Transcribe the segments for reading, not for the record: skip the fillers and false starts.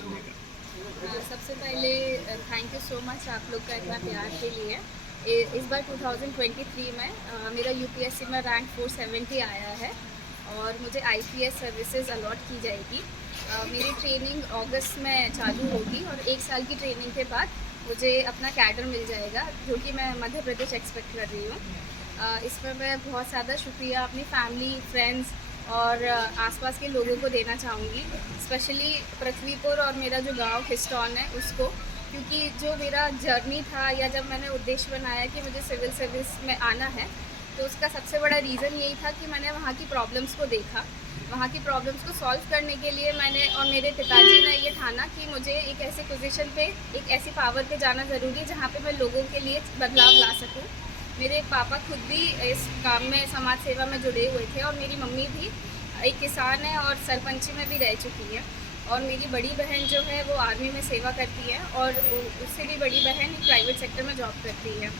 बनने का? सबसे पहले थैंक यू सो मच आप लोग का इतना प्यार के लिए। इस बार 2023 में मेरा यूपीएससी में रैंक 470 आया है और मुझे आईपीएस सर्विसेज अलॉट की जाएगी। मेरी ट्रेनिंग अगस्त में चालू होगी और 1 साल की ट्रेनिंग के बाद मुझे अपना कैडर मिल जाएगा, जो कि मैं मध्य प्रदेश एक्सपेक्ट कर रही हूँ। इसमें मैं बहुत ज़्यादा शुक्रिया अपनी फैमिली, फ्रेंड्स और आसपास के लोगों को देना चाहूँगी, स्पेशली पृथ्वीपुर और मेरा जो गांव खिस्टौन है उसको, क्योंकि जो मेरा जर्नी था या जब मैंने उद्देश्य बनाया कि मुझे सिविल सर्विस में आना है, तो उसका सबसे बड़ा रीज़न यही था कि मैंने वहाँ की प्रॉब्लम्स को देखा। वहाँ की प्रॉब्लम्स को सॉल्व करने के लिए मैंने और मेरे पिताजी ने ये ठाना कि मुझे एक ऐसी पोजीशन पे, एक ऐसी पावर पे जाना ज़रूरी है जहाँ पे मैं लोगों के लिए बदलाव ला सकूँ। मेरे पापा खुद भी इस काम में, समाज सेवा में जुड़े हुए थे और मेरी मम्मी भी एक किसान है और सरपंची में भी रह चुकी है। और मेरी बड़ी बहन जो है वो आर्मी में सेवा करती है और उससे भी बड़ी बहन प्राइवेट सेक्टर में जॉब करती है।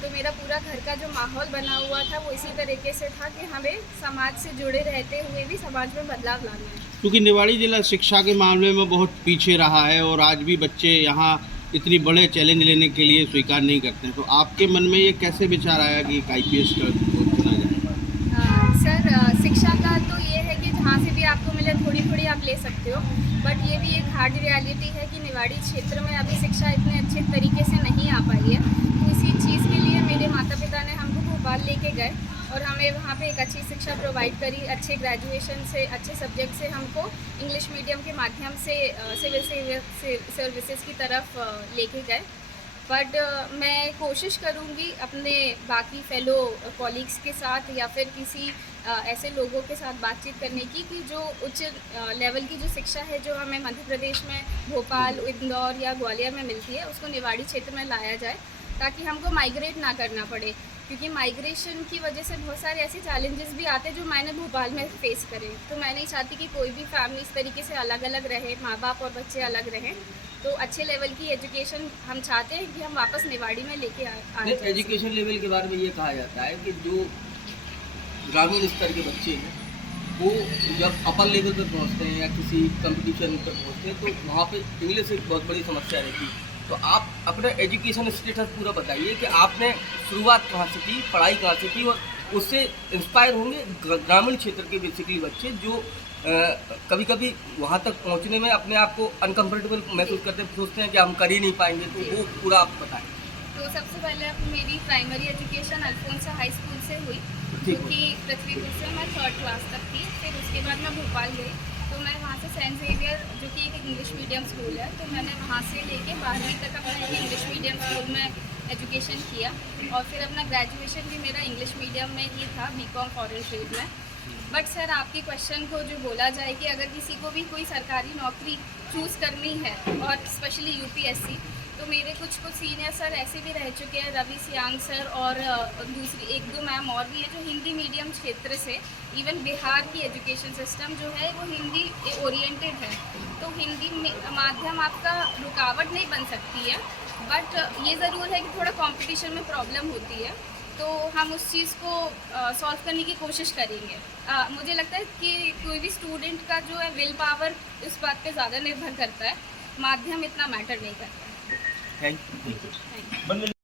तो मेरा पूरा घर का जो माहौल बना हुआ था वो इसी तरीके से था कि हमें समाज से जुड़े रहते हुए भी समाज में बदलाव लाना है। क्योंकि निवाड़ी जिला शिक्षा के मामले में बहुत पीछे रहा है और आज भी बच्चे यहाँ इतनी बड़े चैलेंज लेने के लिए स्वीकार नहीं करते हैं, तो आपके मन में ये कैसे विचार आया कि एक आईपीएस का चुना जाए? सर, शिक्षा का तो ये है कि जहाँ से भी आपको मिले थोड़ी थोड़ी आप ले सकते हो, बट ये भी एक हार्ड रियलिटी है कि निवाड़ी क्षेत्र में अभी शिक्षा इतने अच्छे तरीके से नहीं आ पाई है। तो इसी चीज़ के लिए मेरे माता पिता ने हमको भोपाल लेके गए और हमें वहाँ पे एक अच्छी शिक्षा प्रोवाइड करी, अच्छे ग्रेजुएशन से, अच्छे सब्जेक्ट से हमको इंग्लिश मीडियम के माध्यम से सिविल सर्विसेज की तरफ लेके गए। बट मैं कोशिश करूँगी अपने बाकी फेलो कॉलीग्स के साथ या फिर किसी ऐसे लोगों के साथ बातचीत करने की कि जो उच्च लेवल की जो शिक्षा है जो हमें मध्य प्रदेश में भोपाल, इंदौर या ग्वालियर में मिलती है, उसको निवाड़ी क्षेत्र में लाया जाए, ताकि हमको माइग्रेट ना करना पड़े। क्योंकि माइग्रेशन की वजह से बहुत सारे ऐसे चैलेंजेस भी आते हैं जो मैंने भोपाल में फेस करे। तो मैं नहीं चाहती कि कोई भी फैमिली इस तरीके से अलग अलग रहे, माँ बाप और बच्चे अलग रहें। तो अच्छे लेवल की एजुकेशन हम चाहते हैं कि हम वापस निवाड़ी में लेके आए। एजुकेशन लेवल के बारे में ये कहा जाता है कि जो ग्रामीण स्तर के बच्चे हैं वो जब अपर लेवल पर पहुंचते हैं या किसी कंपटीशन पर पहुंचते हैं तो वहाँ पे इंग्लिश एक बहुत बड़ी समस्या रहती है। तो आप अपना एजुकेशन स्टेटस पूरा बताइए कि आपने शुरुआत कहाँ से की, पढ़ाई कहाँ से की, और उससे इंस्पायर होंगे ग्रामीण क्षेत्र के बेसिकली बच्चे जो कभी कभी वहाँ तक पहुँचने में अपने आप को अनकम्फर्टेबल महसूस करते, सोचते हैं कि हम कर ही नहीं पाएंगे। तो वो पूरा आप बताएं। तो सबसे पहले मेरी primary education Alphonsa high school से हुई, क्योंकि पृथ्वीपुर से मैं 3rd क्लास तक थी। फिर उसके बाद मैं भोपाल गई, तो मैं वहाँ से सेंट जेवियर, जो कि एक इंग्लिश मीडियम स्कूल है, तो मैंने वहाँ से लेके 12वीं तक अपना एक इंग्लिश मीडियम स्कूल में एजुकेशन किया। और फिर अपना ग्रेजुएशन भी मेरा इंग्लिश मीडियम में ही था, बीकॉम फॉरेन ट्रेड में। बट सर, आपके क्वेश्चन को जो बोला जाए कि अगर किसी को भी कोई सरकारी नौकरी चूज़ करनी है और स्पेशली यूपीएससी, तो मेरे कुछ सीनियर सर ऐसे भी रह चुके हैं, रवि सियांग सर और दूसरी 1-2 मैम और भी है जो हिंदी मीडियम क्षेत्र से, इवन बिहार की एजुकेशन सिस्टम जो है वो हिंदी ओरिएंटेड है। तो हिंदी माध्यम आपका रुकावट नहीं बन सकती है, बट ये ज़रूर है कि थोड़ा कंपटीशन में प्रॉब्लम होती है। तो हम उस चीज़ को सॉल्व करने की कोशिश करेंगे। मुझे लगता है कि कोई भी स्टूडेंट का जो है विल पावर उस बात पे ज़्यादा निर्भर करता है, माध्यम इतना मैटर नहीं करता है। Thank you.